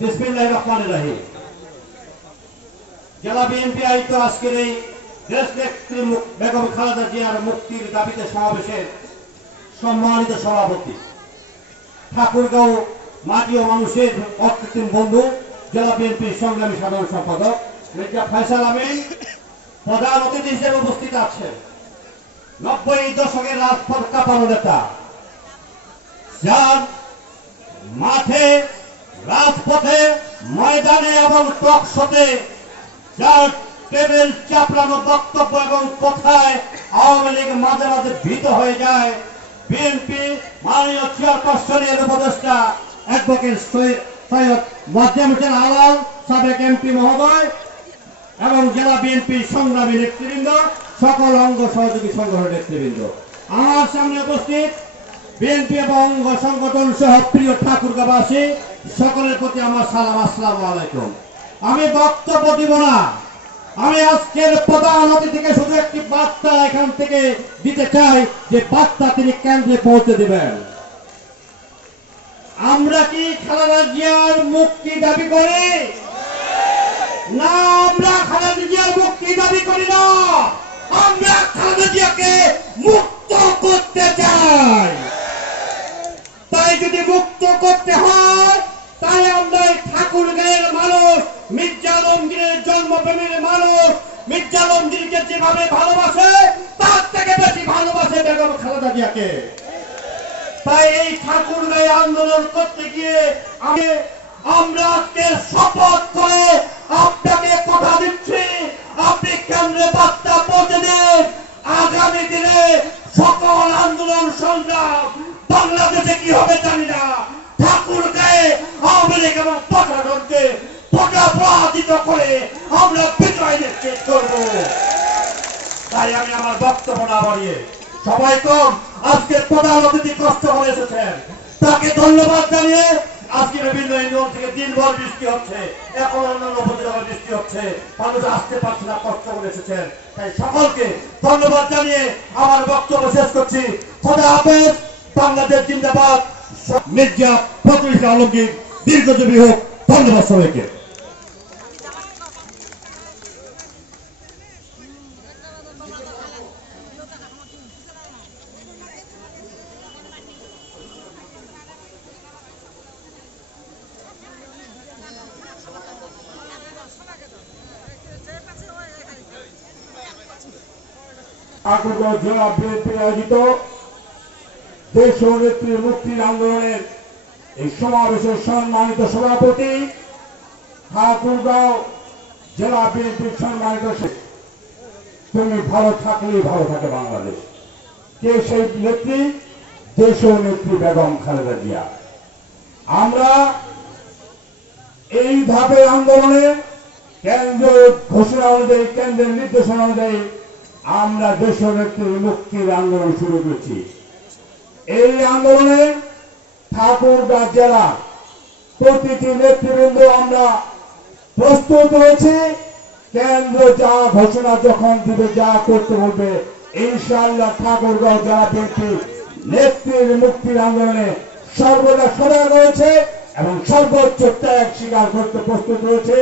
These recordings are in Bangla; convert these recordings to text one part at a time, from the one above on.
বিসমিল্লাহির রহমানির রহিম। জেলা বিএনপি আয়োজিত আজকের এই দেশনেত্রী বেগম খালেদা জিয়ার মুক্তির দাবিতে সমাবেশের সম্মানিত সভাপতি, ঠাকুরগাঁও মাটি ও মানুষের অকৃত্রিম বন্ধু, জেলা বিএনপির সংগ্রামী সাধারণ সম্পাদক মির্জা ফয়সাল আমিন প্রধান অতিথি হিসেবে উপস্থিত আছেন। 90 দশকের রাজপথ কাঁপানো নেতা, যার মাঠে, রাজপথে, ময়দানে এবং টক শোতে যার টেবিল চাপড়ানো বক্তব্য এবং কথায় আওয়ামী লীগ মাঝে মাঝে ভীত হয়ে যায়, বিএনপি মাননীয় চেয়ারপারসনের উপদেষ্টা অ্যাডভোকেট সৈয়দ মোয়াজ্জেম হোসেন আলাল, সাবেক এমপি মহোদয় এবং জেলা বিএনপি সংগ্রামী নেতৃবৃন্দ, সকল অঙ্গ সহযোগী সংগঠনের নেতৃবৃন্দ, আমার সামনে উপস্থিত বিএনপি এবং অঙ্গ সংগঠন সহ প্রিয় ঠাকুরগাঁওবাসী, সকলের প্রতি আমার সালাম, আসসালামু আলাইকুম। আমি বক্তব্য দিব না, আমি আজকের প্রধান অতিথিকে শুধু একটি বার্তা এখান থেকে দিতে চাই, যে বার্তা তিনি কেন্দ্রে পৌঁছে দিবেন। আমরা কি খালেদা জিয়ার মুক্তি দাবি করি? না, আমরা খালেদা জিয়ার মুক্তি দাবি করি না, আমরা খালেদা জিয়াকে মুক্ত করতে চাই। তাই যদি মুক্ত করতে হয়, তাই আমরা ঠাকুরগাঁয়ের মানুষ, মির্জা আলমগীরের জন্মভূমির মানুষ, মির্জা আলমগীরকে যেভাবে ভালোবাসে তার থেকে বেশি ভালোবাসে বেগম খালেদা জিয়াকে। তাই এই ঠাকুরগাঁয়ে আন্দোলন করতে গিয়ে আমরা আজকে শপথ করে আপনাকে কথা দিচ্ছি, আপনি কেন্দ্রে বার্তা পৌঁছে দিন। আগামী দিনে সকল আন্দোলন সংগ্রাম বাংলাদেশে কি হবে জানি না, ঠাকুরগাঁয়ে আওয়ামী লীগ এবং প্রশাসনকে পরাজিত করে আমরা বিজয় নিশ্চিত করব। তাই আমি আমার বক্তব্য না বাড়িয়ে, সবাই কম, আজকের প্রধান অতিথি কষ্ট করে এসেছেন, তাকে ধন্যবাদ জানিয়ে, আজকে বিভিন্ন ইউনিয়ন থেকে দিনভর বৃষ্টি হচ্ছে, এখন অন্যান্য উপজেলায় বৃষ্টি হচ্ছে, মানুষ আসতে পারছে না, কষ্ট করে এসেছেন, তাই সকলকে ধন্যবাদ জানিয়ে আমার বক্তব্য শেষ করছি। খোদা হাফেজ। বাংলাদেশ জিন্দাবাদ। মির্জা ফখরুল আলমগীর দীর্ঘজীবী হোক। ধন্যবাদ সবাইকে। ঠাকুরগাঁও জেলা বিএনপি আয়োজিত দেশ ও নেত্রী মুক্তির আন্দোলনের এই সমাবেশের সম্মানিত সভাপতি, ঠাকুরগাঁও জেলা বিএনপির সম্মানিত, তুমি ভালো থাকলেই ভালো থাকে বাংলাদেশ। কে সেই নেত্রী? দেশ ও নেত্রী বেগম খালেদা জিয়া। আমরা এই ধাপে আন্দোলনে কেন্দ্রের ঘোষণা অনুযায়ী, কেন্দ্রের নির্দেশনা অনুযায়ী আমরা দেশ ও নেত্রীর মুক্তির আন্দোলন শুরু করেছি। এই আন্দোলনে ঠাকুরগাঁও জেলা প্রতিটি নেতৃবৃন্দ আমরা প্রস্তুত রয়েছি। কেন্দ্র যা ঘোষণা যখন দিবে, যা করতে বলবে, ইনশাআল্লাহ ঠাকুরগাঁও জেলা বিএনপি নেত্রীর মুক্তির আন্দোলনে সর্বদা সজাগ রয়েছে এবং সর্বোচ্চ ত্যাগ স্বীকার করতে প্রস্তুত রয়েছে।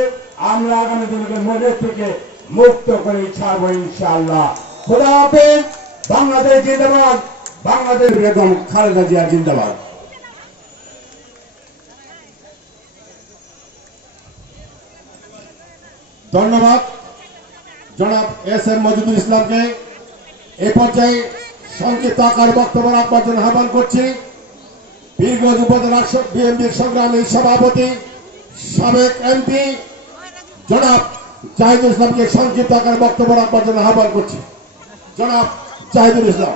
আমরা আগামী দিনকে নেত্রীকে মুক্ত করে ছাড়বো ইনশাআল্লাহ। খোদা হাফেজ। বাংলাদেশ জিন্দাবাদ। বাংলাদেশ বেগম খালেদা জিয়া জিন্দাবাদ। ধন্যবাদ জনাব এস.এম. মজিদুল ইসলামকে। এ পর্যায়ে সংক্ষিপ্ত আকার বক্তব্য রাখবার জন্য আহ্বান করছি বীরগঞ্জ উপজেলা বিএনপির সংগ্রামী সভাপতি, সাবেক এমপি জনাব জাহিদুল ইসলামকে সংক্ষিপ্ত আকার বক্তব্য রাখবার জন্য আহ্বান করছি। জনাব জাহিদুল ইসলাম।